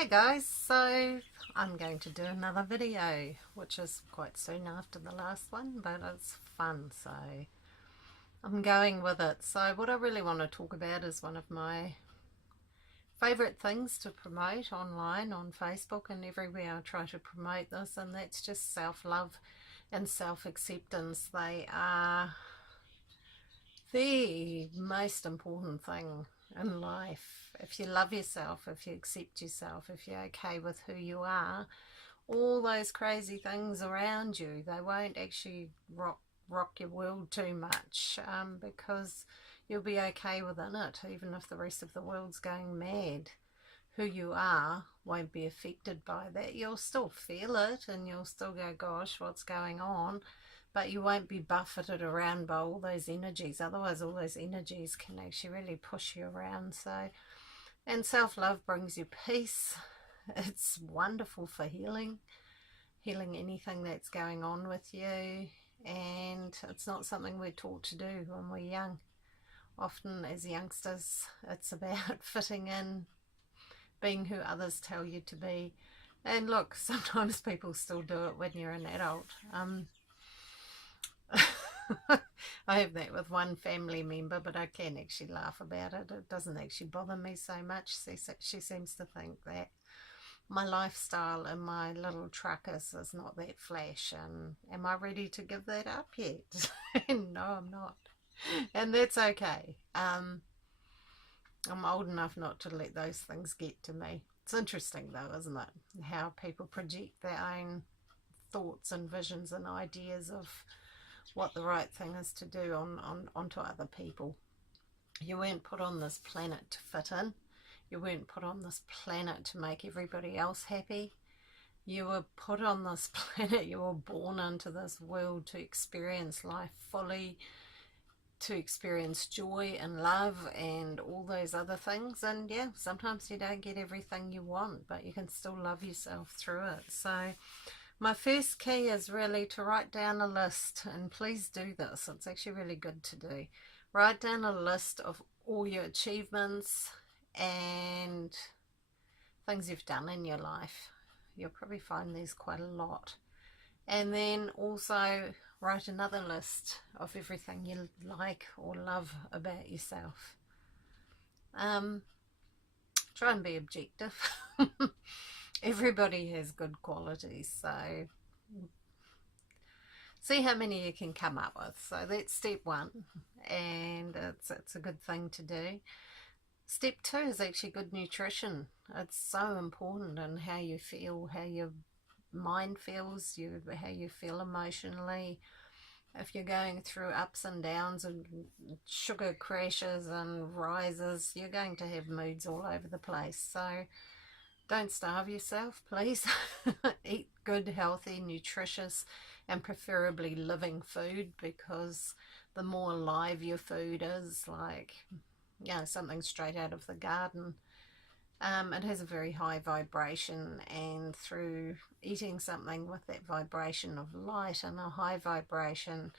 Hey guys, so I'm going to do another video, which is quite soon after the last one, but it's fun, so I'm going with it. So what I really want to talk about is one of my favourite things to promote online, on Facebook and everywhere. I try to promote this, and that's just self-love and self-acceptance. They are the most important thing in life. If you love yourself, if you accept yourself, if you're okay with who you are, all those crazy things around you, they won't actually rock your world too much, because you'll be okay within it, even if the rest of the world's going mad. Who you are won't be affected by that. You'll still feel it and you'll still go, gosh, what's going on? But you won't be buffeted around by all those energies. Otherwise, all those energies can actually really push you around. So, and self-love brings you peace. It's wonderful for healing anything that's going on with you. And it's not something we're taught to do when we're young. Often as youngsters, it's about fitting in, being who others tell you to be. And look, sometimes people still do it when you're an adult. I have that with one family member, but I can actually laugh about it. It doesn't actually bother me so much. She seems to think that my lifestyle and my little truck is not that flash, and am I ready to give that up yet? No, I'm not. And that's okay. I'm old enough not to let those things get to me. It's interesting though, isn't it? How people project their own thoughts and visions and ideas of what the right thing is to do onto other people. You weren't put on this planet to fit in. You weren't put on this planet to make everybody else happy. You were put on this planet, you were born into this world to experience life fully, to experience joy and love and all those other things. And yeah, sometimes you don't get everything you want, but you can still love yourself through it. So my first key is really to write down a list, and please do this, it's actually really good to do. Write down a list of all your achievements and things you've done in your life. You'll probably find there's quite a lot. And then also write another list of everything you like or love about yourself. Try and be objective. Everybody has good qualities, so see how many you can come up with. So that's step one, and it's a good thing to do. Step two is actually good nutrition. It's so important in how you feel, how your mind feels, how you feel emotionally. If you're going through ups and downs and sugar crashes and rises, you're going to have moods all over the place. So don't starve yourself, please. Eat good, healthy, nutritious, and preferably living food, because the more alive your food is, like, you know, something straight out of the garden, it has a very high vibration, and through eating something with that vibration of light and a high vibration,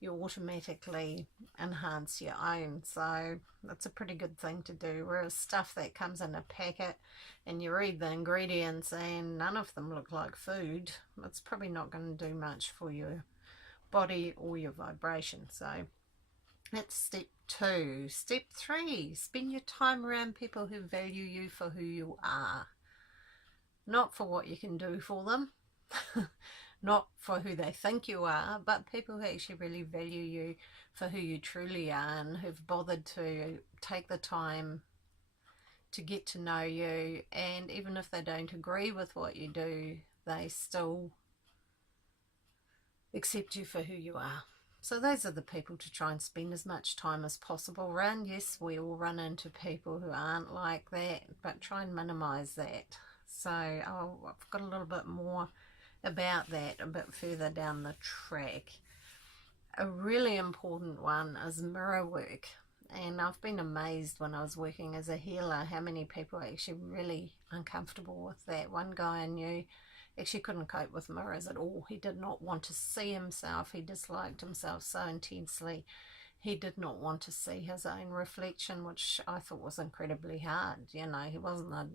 you automatically enhance your own. So that's a pretty good thing to do. Whereas stuff that comes in a packet and you read the ingredients and none of them look like food, it's probably not going to do much for your body or your vibration. So that's step two. Step three, spend your time around people who value you for who you are. Not for what you can do for them, not for who they think you are, but people who actually really value you for who you truly are, and who've bothered to take the time to get to know you. And even if they don't agree with what you do, they still accept you for who you are. So those are the people to try and spend as much time as possible around. Yes, we all run into people who aren't like that, but try and minimize that. So I've got a little bit more about that a bit further down the track. A really important one is mirror work. And I've been amazed when I was working as a healer how many people are actually really uncomfortable with that. One guy I knew actually couldn't cope with mirrors at all. He did not want to see himself. He disliked himself so intensely. He did not want to see his own reflection, which I thought was incredibly hard. You know, he wasn't a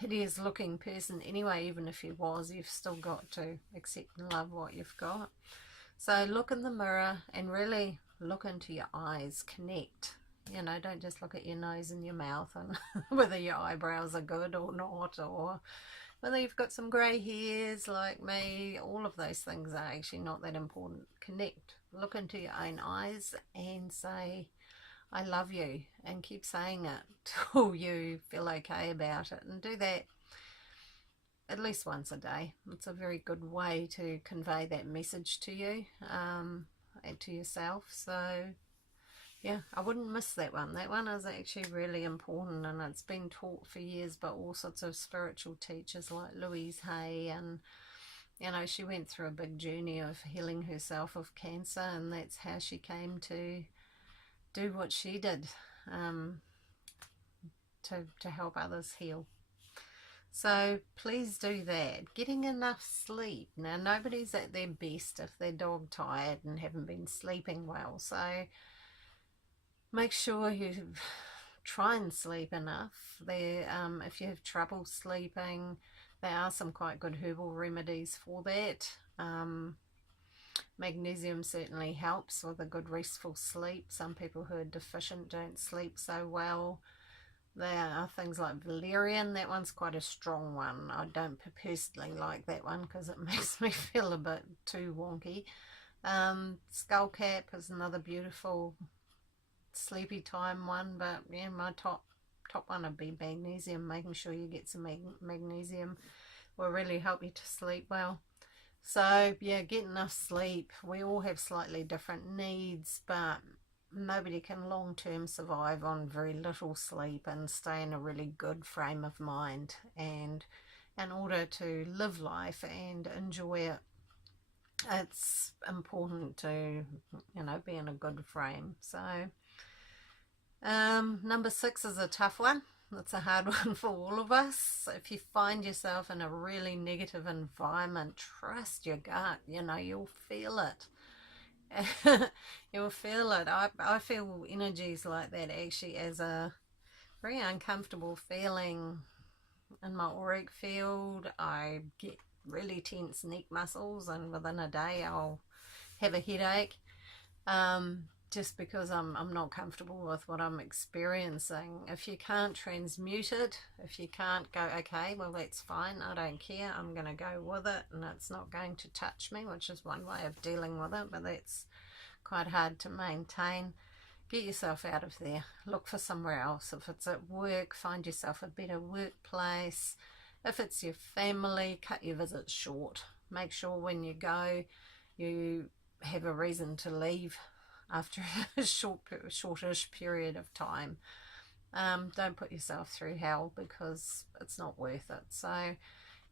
hideous looking person anyway. Even if he was, you've still got to accept and love what you've got. So look in the mirror and really look into your eyes, connect. You know, don't just look at your nose and your mouth and whether your eyebrows are good or not, or whether you've got some grey hairs like me. All of those things are actually not that important. Connect, look into your own eyes and say, I love you, and keep saying it till you feel okay about it, and do that at least once a day. It's a very good way to convey that message to you and to yourself. So yeah, I wouldn't miss that one. That one is actually really important, and it's been taught for years by all sorts of spiritual teachers like Louise Hay, and you know, she went through a big journey of healing herself of cancer, and that's how she came to do what she did, to help others heal. So please do that. Getting enough sleep. Now, nobody's at their best if they're dog tired and haven't been sleeping well, so make sure you try and sleep enough. If you have trouble sleeping, there are some quite good herbal remedies for that. Magnesium certainly helps with a good restful sleep. Some people who are deficient don't sleep so well. There are things like valerian. That one's quite a strong one. I don't personally like that one because it makes me feel a bit too wonky. Skullcap is another beautiful sleepy time one, but yeah, my top one would be magnesium. Making sure you get some magnesium will really help you to sleep well. So yeah, get enough sleep. We all have slightly different needs, but nobody can long-term survive on very little sleep and stay in a really good frame of mind. And in order to live life and enjoy it, it's important to, you know, be in a good frame. So number 6 is a tough one. It's a hard one for all of us. If you find yourself in a really negative environment, trust your gut. You know, you'll feel it. You'll feel it. I feel energies like that actually as a very uncomfortable feeling in my auric field. I get really tense neck muscles, and within a day I'll have a headache. Just because I'm not comfortable with what I'm experiencing. If you can't transmute it, if you can't go, okay, well, that's fine, I don't care, I'm going to go with it, and it's not going to touch me, which is one way of dealing with it, but that's quite hard to maintain. Get yourself out of there. Look for somewhere else. If it's at work, find yourself a better workplace. If it's your family, cut your visits short. Make sure when you go, you have a reason to leave after a shortish period of time. Don't put yourself through hell because it's not worth it. So,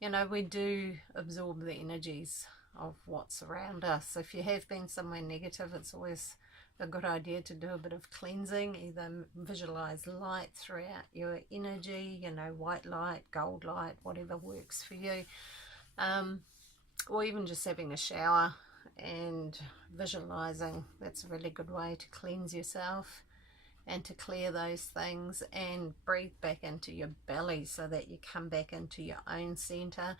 you know, we do absorb the energies of what's around us. If you have been somewhere negative, it's always a good idea to do a bit of cleansing. Either visualize light throughout your energy, you know, white light, gold light, whatever works for you, or even just having a shower and visualizing. That's a really good way to cleanse yourself and to clear those things, and breathe back into your belly so that you come back into your own center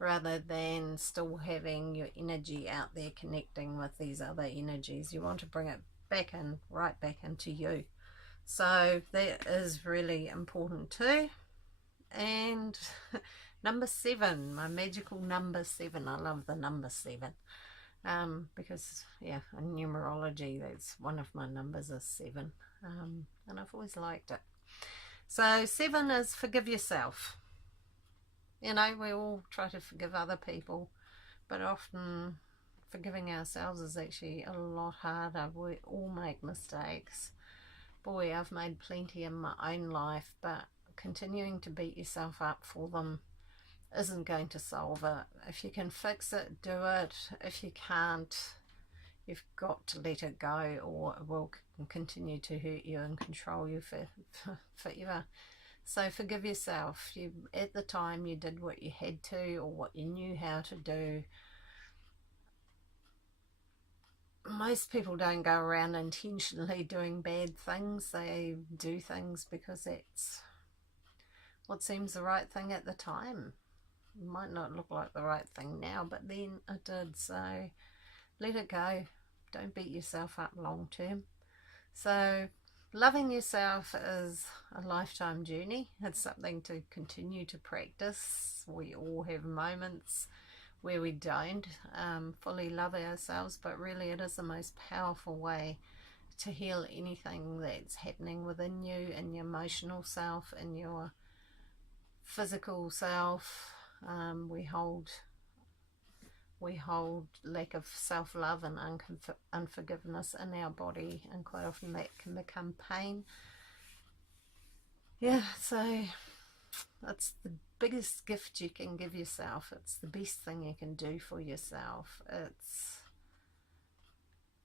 rather than still having your energy out there connecting with these other energies. You want to bring it back in, right back into you. So that is really important too. And number 7, my magical number 7. I love the number 7. Because yeah, in numerology, that's one of my numbers is 7, and I've always liked it. So 7 is forgive yourself. You know, we all try to forgive other people, but often forgiving ourselves is actually a lot harder. We all make mistakes. Boy, I've made plenty in my own life, but continuing to beat yourself up for them isn't going to solve it. If you can fix it, do it. If you can't, you've got to let it go, or it will continue to hurt you and control you forever. So forgive yourself. At the time you did what you had to, or what you knew how to do. Most people don't go around intentionally doing bad things. They do things because that's what seems the right thing at the time. It might not look like the right thing now, but then it did. So let it go. Don't beat yourself up long term. So loving yourself is a lifetime journey. It's something to continue to practice. We all have moments where we don't fully love ourselves, but really it is the most powerful way to heal anything that's happening within you, in your emotional self, in your physical self. We hold lack of self-love and unforgiveness in our body, and quite often that can become pain. Yeah, so it's the biggest gift you can give yourself. It's the best thing you can do for yourself. It's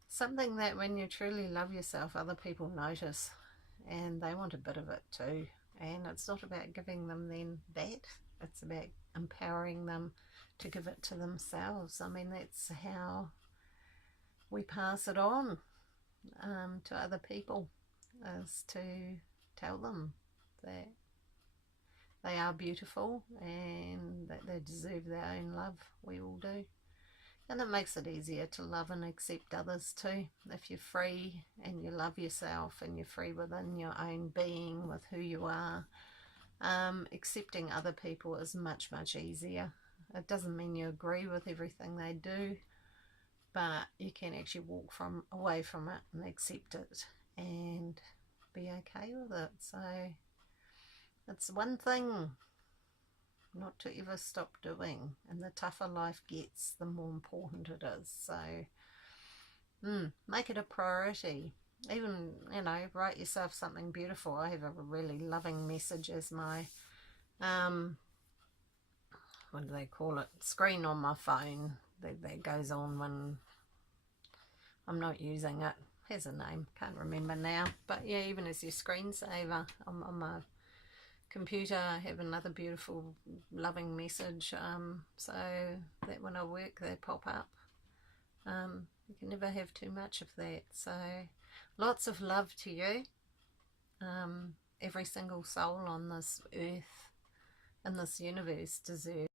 something that when you truly love yourself, other people notice and they want a bit of it too. And it's not about giving them then that, it's about empowering them to give it to themselves. I mean, that's how we pass it on to other people, is to tell them that they are beautiful and that they deserve their own love. We all do. And it makes it easier to love and accept others too. If you're free and you love yourself and you're free within your own being with who you are, accepting other people is much, much easier. It doesn't mean you agree with everything they do, but you can actually walk away from it and accept it and be okay with it. So it's one thing not to ever stop doing, and the tougher life gets, the more important it is. So make it a priority. Even, write yourself something beautiful. I have a really loving message as my what do they call it, screen on my phone that goes on when I'm not using it. Has a name, can't remember now, but yeah, even as your screensaver on my computer, I have another beautiful loving message, so that when I work they pop up. You can never have too much of that. So lots of love to you. Every single soul on this earth, in this universe, deserves